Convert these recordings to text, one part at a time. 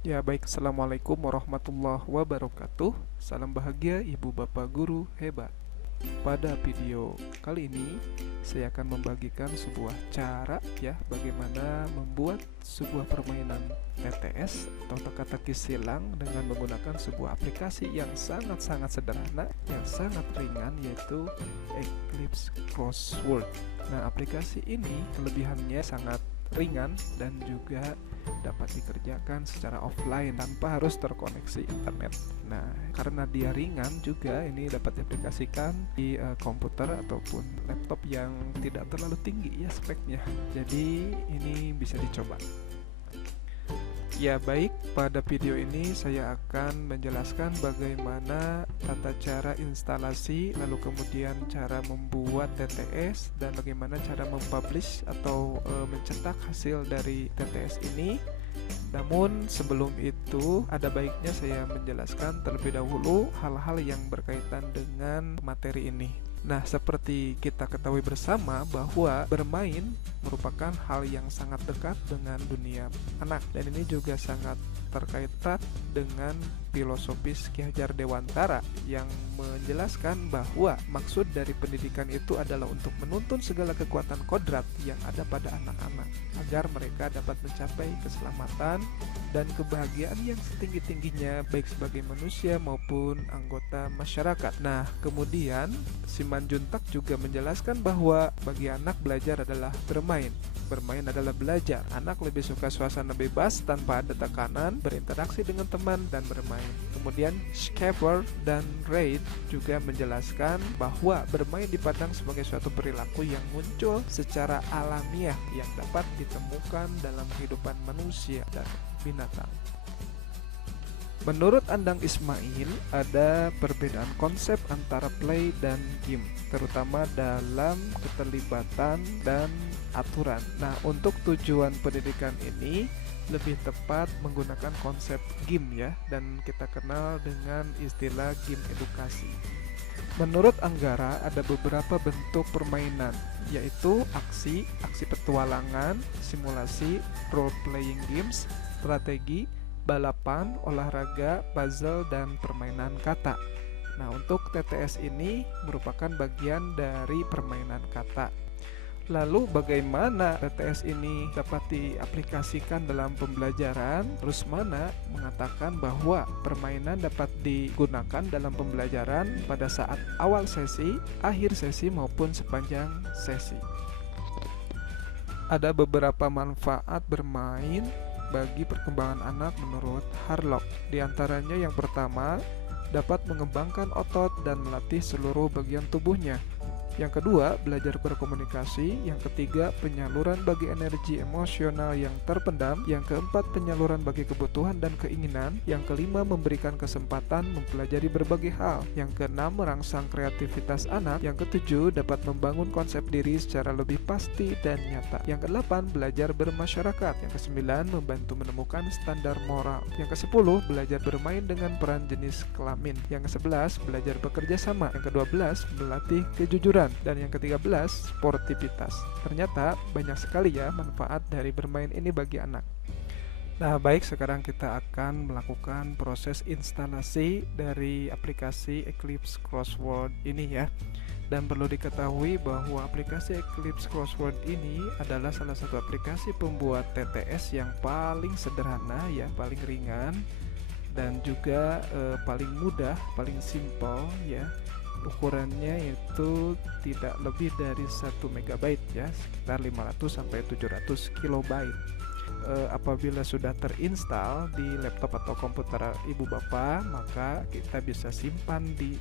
Ya baik, Assalamualaikum warahmatullahi wabarakatuh. Salam bahagia ibu bapak guru hebat. Pada video kali ini saya akan membagikan sebuah cara ya bagaimana membuat sebuah permainan TTS atau teka-teki silang dengan menggunakan sebuah aplikasi yang sangat-sangat sederhana, yang sangat ringan, yaitu Eclipse Crossword. Nah, aplikasi ini kelebihannya sangat ringan dan juga dapat dikerjakan secara offline tanpa harus terkoneksi internet. Nah, karena dia ringan juga ini dapat diaplikasikan di komputer ataupun laptop yang tidak terlalu tinggi ya speknya. Jadi ini bisa dicoba. Ya baik, pada video ini saya akan menjelaskan bagaimana tata cara instalasi, lalu kemudian cara membuat TTS, dan bagaimana cara mempublish atau mencetak hasil dari TTS ini. Namun sebelum itu ada baiknya saya menjelaskan terlebih dahulu hal-hal yang berkaitan dengan materi ini. Nah, seperti kita ketahui bersama bahwa bermain merupakan hal yang sangat dekat dengan dunia anak, dan ini juga sangat terkait erat dengan filosofis Ki Hajar Dewantara yang menjelaskan bahwa maksud dari pendidikan itu adalah untuk menuntun segala kekuatan kodrat yang ada pada anak-anak agar mereka dapat mencapai keselamatan dan kebahagiaan yang setinggi-tingginya baik sebagai manusia maupun anggota masyarakat. Nah, kemudian Simanjuntak juga menjelaskan bahwa bagi anak belajar adalah bermain. Bermain adalah belajar. Anak lebih suka suasana bebas tanpa ada tekanan, berinteraksi dengan teman, dan bermain. Kemudian Schaeffer dan Reid juga menjelaskan bahwa bermain dipandang sebagai suatu perilaku yang muncul secara alamiah yang dapat ditemukan dalam kehidupan manusia dan binatang. Menurut Andang Ismail, ada perbedaan konsep antara play dan game, terutama dalam keterlibatan dan aturan. Nah, untuk tujuan pendidikan ini lebih tepat menggunakan konsep game ya, dan kita kenal dengan istilah game edukasi. Menurut Anggara, ada beberapa bentuk permainan, yaitu aksi petualangan, simulasi, role playing games, strategi, balapan, olahraga, puzzle, dan permainan kata. Nah, untuk TTS ini merupakan bagian dari permainan kata. Lalu bagaimana TTS ini dapat diaplikasikan dalam pembelajaran? Rusmana mengatakan bahwa permainan dapat digunakan dalam pembelajaran pada saat awal sesi, akhir sesi, maupun sepanjang sesi. Ada beberapa manfaat bermain bagi perkembangan anak menurut Harlock. Di antaranya yang pertama, dapat mengembangkan otot dan melatih seluruh bagian tubuhnya. Yang kedua, belajar berkomunikasi. Yang ketiga, penyaluran bagi energi emosional yang terpendam. Yang keempat, penyaluran bagi kebutuhan dan keinginan. Yang kelima, memberikan kesempatan mempelajari berbagai hal. Yang keenam, merangsang kreativitas anak. Yang ketujuh, dapat membangun konsep diri secara lebih pasti dan nyata. Yang kedelapan, belajar bermasyarakat. Yang kesembilan, membantu menemukan standar moral. Yang kesepuluh, belajar bermain dengan peran jenis kelamin. Yang kesebelas, belajar bekerja sama. Yang kedua belas, melatih kejujuran. Dan yang ke-13, sportivitas. Ternyata banyak sekali ya manfaat dari bermain ini bagi anak. Nah baik, sekarang kita akan melakukan proses instalasi dari aplikasi Eclipse Crossword ini ya. Dan perlu diketahui bahwa aplikasi Eclipse Crossword ini adalah salah satu aplikasi pembuat TTS yang paling sederhana ya, paling ringan, dan juga paling mudah, paling simple ya. Ukurannya itu tidak lebih dari 1 MB ya, sekitar 500 sampai 700 kilobyte. Apabila sudah terinstal di laptop atau komputer ibu bapak, maka kita bisa simpan di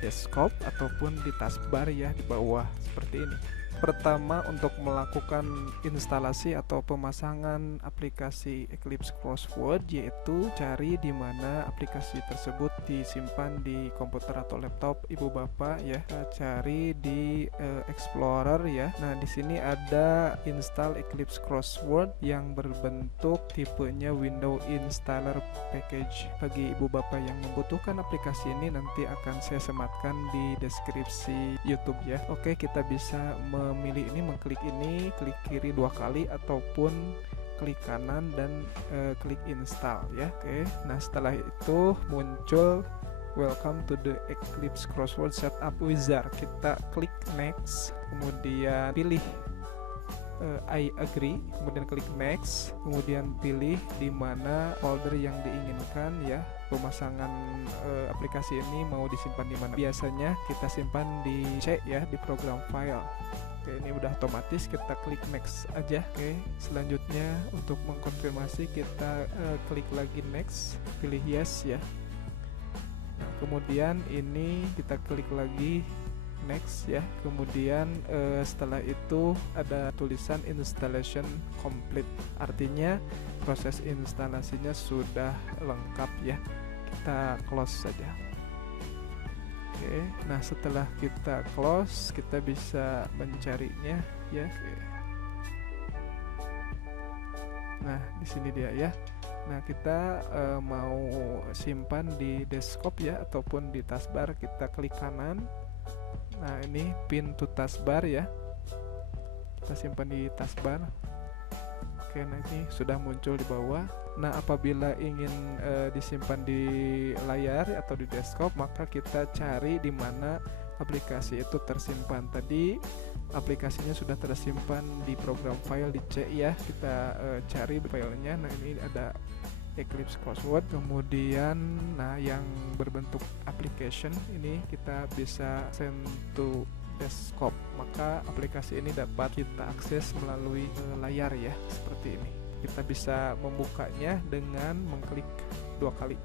desktop ataupun di taskbar ya di bawah seperti ini. Pertama, untuk melakukan instalasi atau pemasangan aplikasi Eclipse Crossword, yaitu cari di mana aplikasi tersebut disimpan di komputer atau laptop ibu bapak ya. Cari di Explorer ya. Nah, di sini ada install Eclipse Crossword yang berbentuk tipenya Window Installer Package. Bagi ibu bapak yang membutuhkan aplikasi ini, nanti akan saya sematkan di deskripsi YouTube ya. Oke, kita bisa memilih ini, mengklik ini, klik kiri 2 kali ataupun klik kanan dan klik install ya. Oke, nah setelah itu muncul welcome to the Eclipse Crossword Setup Wizard. Kita klik next, kemudian pilih I agree, kemudian klik next, kemudian pilih di mana folder yang diinginkan ya. Pemasangan aplikasi ini mau disimpan di mana. Biasanya kita simpan di C ya, di program file. Oke, ini udah otomatis, kita klik next aja. Oke, selanjutnya untuk mengkonfirmasi kita klik lagi next, pilih yes ya. Nah, kemudian ini kita klik lagi next ya. Kemudian setelah itu ada tulisan installation complete, artinya proses instalasinya sudah lengkap ya. Kita close saja. Oke, nah setelah kita close, kita bisa mencarinya ya. Oke. Nah, di sini dia ya. Nah, kita mau simpan di desktop ya ataupun di taskbar, kita klik kanan. Nah, ini pin to taskbar ya. Kita simpan di taskbar. Oke, nah ini sudah muncul di bawah. Nah, apabila ingin disimpan di layar atau di desktop, maka kita cari di mana aplikasi itu tersimpan. Tadi aplikasinya sudah tersimpan di program file di C ya. Kita cari filenya. Nah, ini ada Eclipse Crossword, kemudian nah yang berbentuk application ini kita bisa send to desktop, maka aplikasi ini dapat kita akses melalui layar ya, seperti ini. Kita bisa membukanya dengan mengklik 2 kali.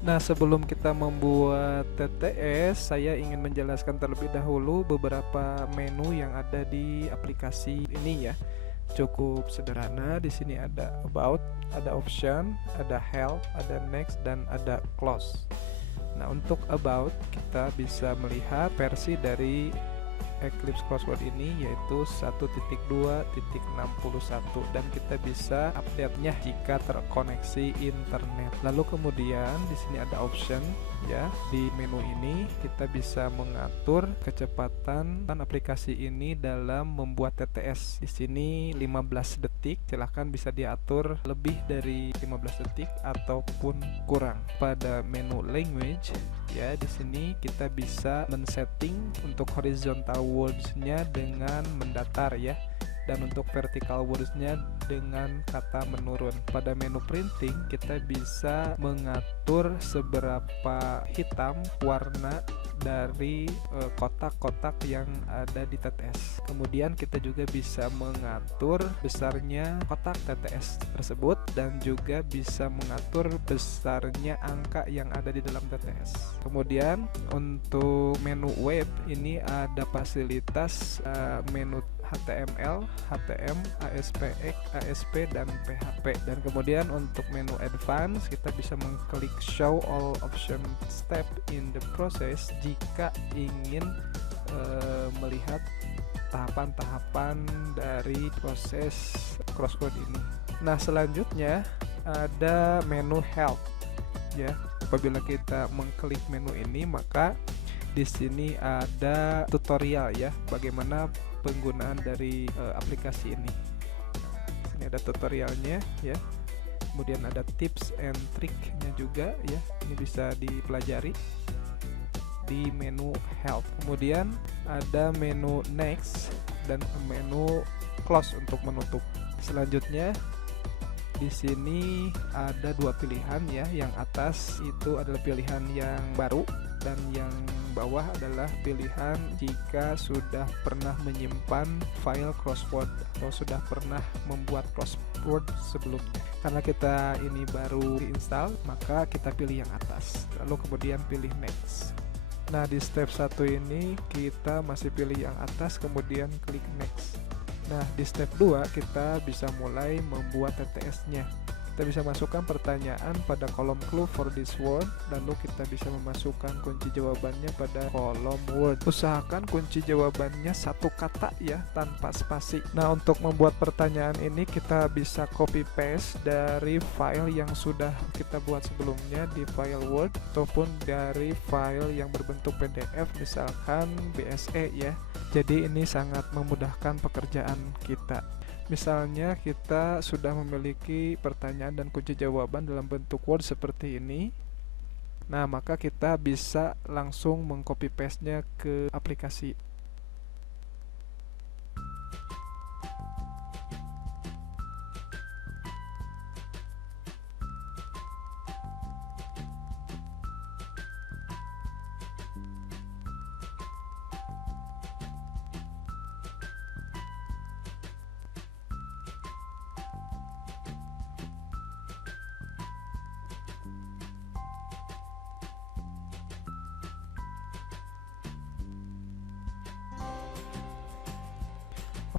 Nah, sebelum kita membuat TTS, saya ingin menjelaskan terlebih dahulu beberapa menu yang ada di aplikasi ini ya. Cukup sederhana. Di sini ada about, ada option, ada help, ada next, dan ada close. Nah, untuk about kita bisa melihat versi dari Eclipse Crossword ini yaitu 1.2.61 dan kita bisa update-nya jika terkoneksi internet. Lalu kemudian di sini ada option ya. Di menu ini kita bisa mengatur kecepatan aplikasi ini dalam membuat TTS. Di sini 15 detik, silahkan bisa diatur lebih dari 15 detik ataupun kurang. Pada menu language ya, di sini kita bisa men-setting untuk horizontal words-nya dengan mendatar ya, dan untuk vertical words-nya dengan kata menurun. Pada menu printing kita bisa mengatur seberapa hitam warna dari kotak-kotak yang ada di TTS. Kemudian kita juga bisa mengatur besarnya kotak TTS tersebut dan juga bisa mengatur besarnya angka yang ada di dalam TTS. Kemudian untuk menu web ini ada fasilitas menu HTML, HTM, ASPX, ASP, dan PHP. Dan kemudian untuk menu advance kita bisa mengklik show all option step in the process jika ingin melihat tahapan-tahapan dari proses crossword ini. Nah, selanjutnya ada menu help ya. Apabila kita mengklik menu ini, maka di sini ada tutorial ya, bagaimana penggunaan dari aplikasi ini. Nah, ini ada tutorialnya ya. Kemudian ada tips and triknya juga ya. Ini bisa dipelajari di menu help. Kemudian ada menu next dan menu close untuk menutup. Selanjutnya di sini ada 2 pilihan ya. Yang atas itu adalah pilihan yang baru dan yang bawah adalah pilihan jika sudah pernah menyimpan file crossword atau sudah pernah membuat crossword sebelumnya. Karena kita ini baru diinstal, maka kita pilih yang atas, lalu kemudian pilih next. Nah, di step 1 ini kita masih pilih yang atas, kemudian klik next. Nah, di step 2 kita bisa mulai membuat TTS-nya. Kita bisa masukkan pertanyaan pada kolom clue for this word, lalu kita bisa memasukkan kunci jawabannya pada kolom word. Usahakan kunci jawabannya satu kata ya, tanpa spasi. Nah, untuk membuat pertanyaan ini kita bisa copy paste dari file yang sudah kita buat sebelumnya di file Word ataupun dari file yang berbentuk PDF, misalkan BSE ya. Jadi ini sangat memudahkan pekerjaan kita. Misalnya kita sudah memiliki pertanyaan dan kunci jawaban dalam bentuk Word seperti ini. Nah, maka kita bisa langsung mengcopy paste-nya ke aplikasi.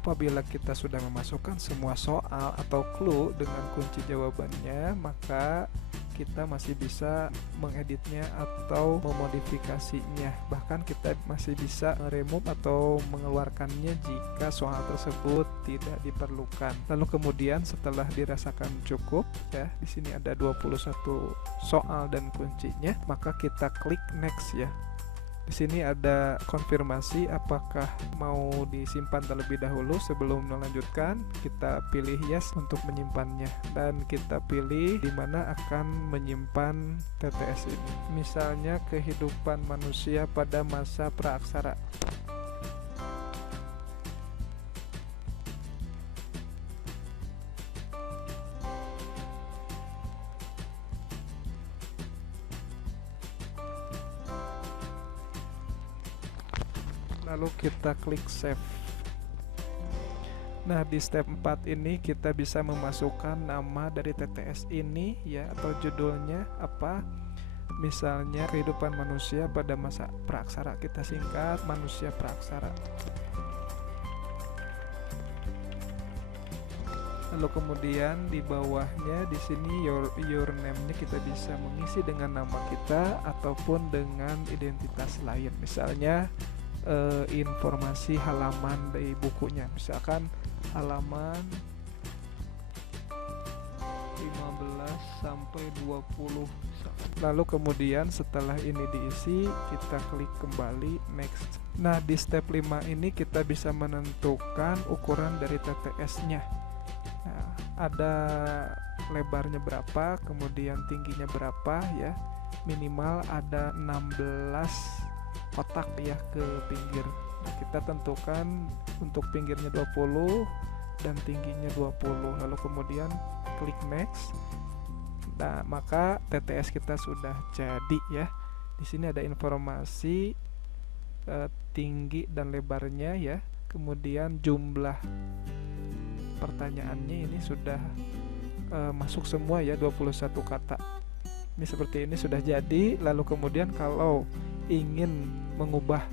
Apabila kita sudah memasukkan semua soal atau clue dengan kunci jawabannya, maka kita masih bisa mengeditnya atau memodifikasinya. Bahkan kita masih bisa remove atau mengeluarkannya jika soal tersebut tidak diperlukan. Lalu kemudian setelah dirasakan cukup ya, di sini ada 21 soal dan kuncinya, maka kita klik next ya. Di sini ada konfirmasi apakah mau disimpan terlebih dahulu sebelum melanjutkan. Kita pilih yes untuk menyimpannya dan kita pilih di mana akan menyimpan TTS ini. Misalnya kehidupan manusia pada masa praaksara. Lalu kita klik save. Nah, di step 4 ini kita bisa memasukkan nama dari TTS ini ya, atau judulnya apa. Misalnya kehidupan manusia pada masa praaksara, kita singkat manusia praaksara. Lalu kemudian di bawahnya di sini your name-nya kita bisa mengisi dengan nama kita ataupun dengan identitas lain. Misalnya informasi halaman dari bukunya, misalkan halaman 15 sampai 20. Lalu kemudian setelah ini diisi, kita klik kembali next. Nah, di step 5 ini kita bisa menentukan ukuran dari TTS-nya. Nah, ada lebarnya berapa, kemudian tingginya berapa ya. Minimal ada 16 kotak ya ke pinggir. Nah, kita tentukan untuk pinggirnya 20 dan tingginya 20. Lalu kemudian klik next. Nah, maka TTS kita sudah jadi ya. Di sini ada informasi tinggi dan lebarnya ya. Kemudian jumlah pertanyaannya ini sudah masuk semua ya, 21 kata. Ini seperti ini sudah jadi. Lalu kemudian kalau ingin mengubah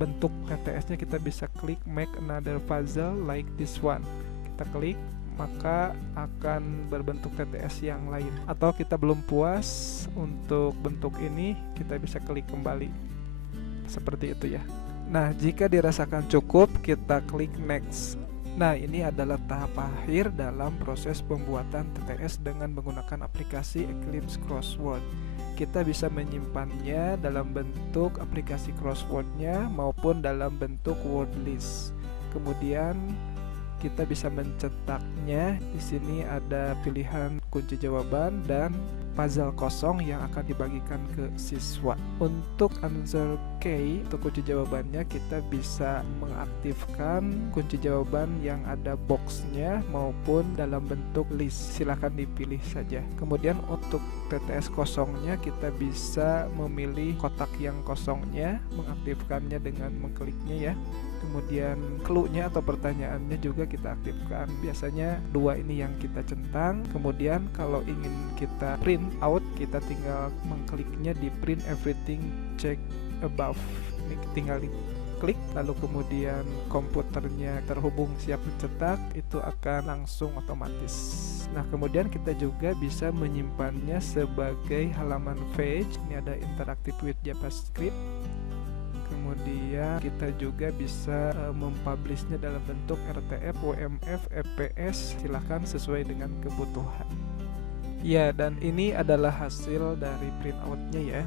bentuk TTS-nya, kita bisa klik make another puzzle like this one. Kita klik, maka akan berbentuk TTS yang lain. Atau kita belum puas untuk bentuk ini, kita bisa klik kembali. Seperti itu ya. Nah, jika dirasakan cukup, kita klik next. Nah, ini adalah tahap akhir dalam proses pembuatan TTS dengan menggunakan aplikasi Eclipse Crossword. Kita bisa menyimpannya dalam bentuk aplikasi crossword-nya maupun dalam bentuk word list. Kemudian kita bisa mencetaknya. Di sini ada pilihan kunci jawaban dan puzzle kosong yang akan dibagikan ke siswa. Untuk answer key, untuk kunci jawabannya, kita bisa mengaktifkan kunci jawaban yang ada boxnya maupun dalam bentuk list. Silahkan dipilih saja. Kemudian untuk TTS kosongnya, kita bisa memilih kotak yang kosongnya, mengaktifkannya dengan mengkliknya ya. Kemudian clue-nya atau pertanyaannya juga kita aktifkan. Biasanya dua ini yang kita centang. Kemudian kalau ingin kita print out, kita tinggal mengkliknya di print everything check above. Ini tinggal klik, lalu kemudian komputernya terhubung siap mencetak, itu akan langsung otomatis. Nah, kemudian kita juga bisa menyimpannya sebagai halaman page. Ini ada interactive with JavaScript. Kemudian kita juga bisa mempublishnya dalam bentuk RTF, WMF, EPS, silahkan sesuai dengan kebutuhan. Ya, dan ini adalah hasil dari printoutnya ya.